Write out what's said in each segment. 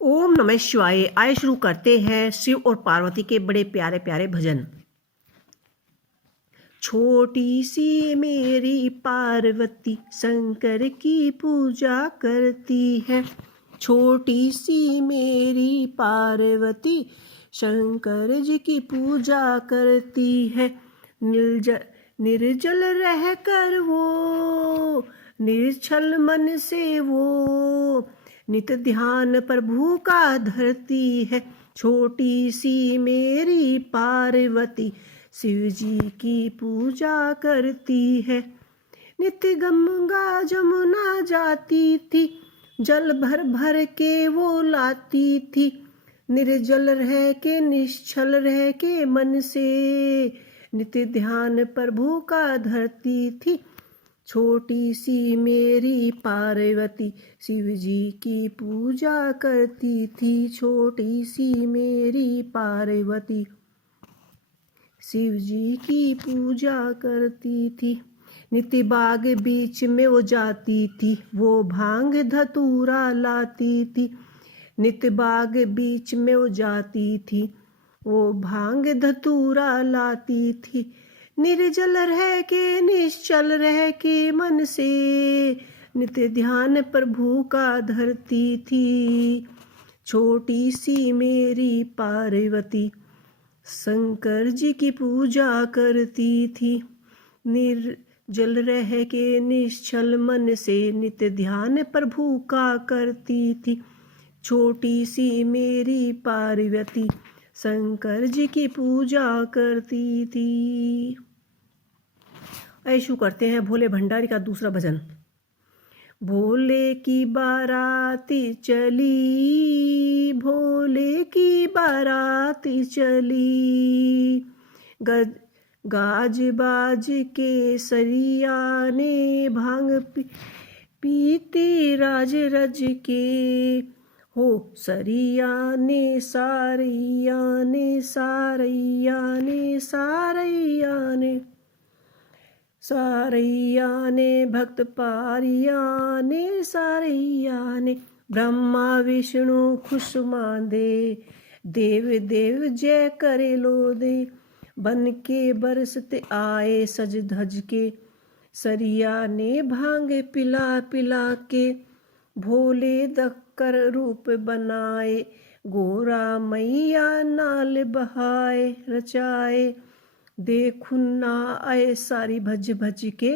ओम नमः शिवाय। आइए शुरू करते हैं शिव और पार्वती के बड़े प्यारे प्यारे भजन। छोटी सी मेरी पार्वती शंकर की पूजा करती है। छोटी सी मेरी पार्वती शंकर जी की पूजा करती है। निर्जल रह कर वो निर्छल मन से वो नित ध्यान प्रभु का धरती है। छोटी सी मेरी पार्वती शिव जी की पूजा करती है। नित्य गंगा जमुना जाती थी, जल भर भर के वो लाती थी। निर्जल रह के निश्चल रह के मन से नित्य ध्यान प्रभु का धरती थी। छोटी सी मेरी पार्वती शिव जी की पूजा करती थी। छोटी सी मेरी पार्वती शिव जी की पूजा करती थी। नित्य बाग बीच में वो जाती थी, वो भांग धतूरा लाती थी। नित्य बाग बीच में वो जाती थी, वो भांग धतूरा लाती थी। निर्जल रह के निश्चल रह के मन से नित्य ध्यान प्रभु का धरती थी। छोटी सी मेरी पार्वती शंकर जी की पूजा करती थी। निर्जल रह के निश्चल मन से नित्य ध्यान प्रभु का करती थी। छोटी सी मेरी पार्वती शंकर जी की पूजा करती थी। ऐशु करते हैं भोले भंडारी का दूसरा भजन। भोले की बाराती चली, भोले की बाराती चली। गाज बाज के सरिया ने भांग पीती राज रज के। हो सरिया ने सारैया ने सारैया ने सारैया ने सारैया ने भक्त पारिया ने सारैया ने। ब्रह्मा विष्णु खुश मांदे, देव देव जय करे लो दे। बन के बरसते आए सज धज के, सरिया ने भांग पिला पिला के। भोले दक्कर रूप बनाए, गोरा मैया नाल बहाए रचाए। देखुन ना आए सारी भज भज के,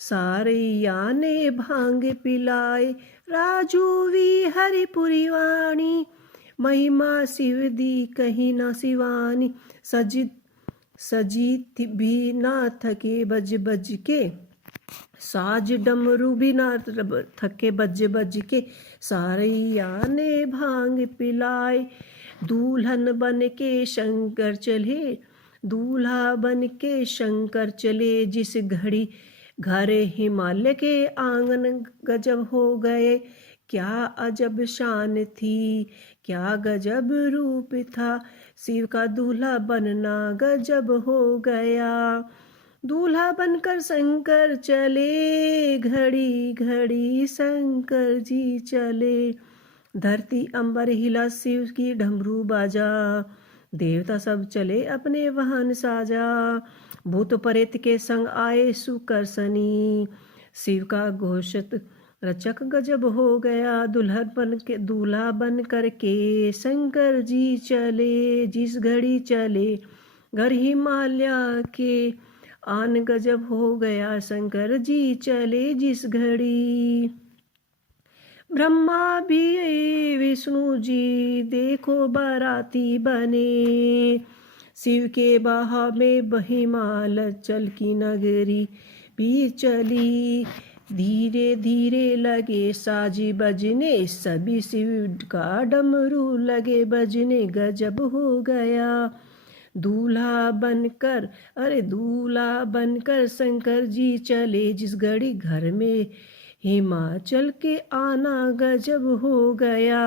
सारैया ने भांग पिलाए। राजू वी हरिपुरी वाणी, महिमा शिव दी कहीं ना सिवानी। सजी भी ना थके बज बज के, साज डमरू भी ना थके बज बज के। सारैया ने भांग पिलाए। दुल्हन बन के शंकर चले, दूल्हा बन के शंकर चले। जिस घड़ी घर हिमालय के आंगन गजब हो गए। क्या अजब शान थी, क्या गजब रूप था। शिव का दूल्हा बनना गजब हो गया। दूल्हा बनकर शंकर चले, घड़ी घड़ी शंकर जी चले। धरती अंबर हिला शिव की डमरू बाजा, देवता सब चले अपने वाहन साजा। भूत प्रेत के संग आए सुकर्षणी, शिव का घोषित रचक गजब हो गया। दूल्हा बन करके शंकर जी चले। जिस घड़ी चले घर हिमालय के, आन गजब हो गया शंकर जी चले जिस घड़ी। ब्रह्मा भी विष्णु जी देखो बाराती बने। शिव के बाहा में हिमालय चल की नगरी भी चली। धीरे धीरे लगे साजी बजने, सभी शिव का डमरू लगे बजने। गजब हो गया दूल्हा बनकर शंकर जी चले। जिस घड़ी घर में हिमाचल के आना गजब हो गया।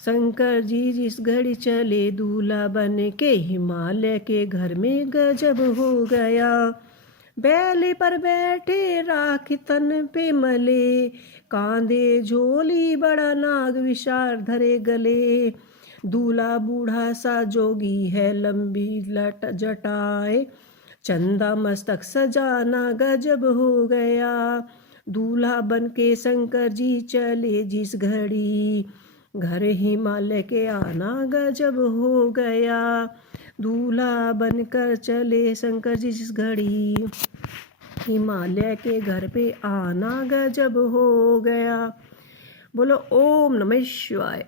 शंकर जी जिस घड़ी चले, दूल्हा बन के हिमालय के घर में गजब हो गया। बैले पर बैठे राख तन पे मले, कांधे झोली बड़ा नाग विशाल धरे गले। दूल्हा बूढ़ा सा जोगी है लंबी लट जटाए, चंदा मस्तक सजाना गजब हो गया। दूल्हा बन के शंकर जी चले जिस घड़ी, घर हिमालय के आना गजब हो गया। दूल्हा बनकर चले शंकर जी जिस घड़ी, हिमालय के घर पे आना गजब हो गया। बोलो ओम नमः शिवाय।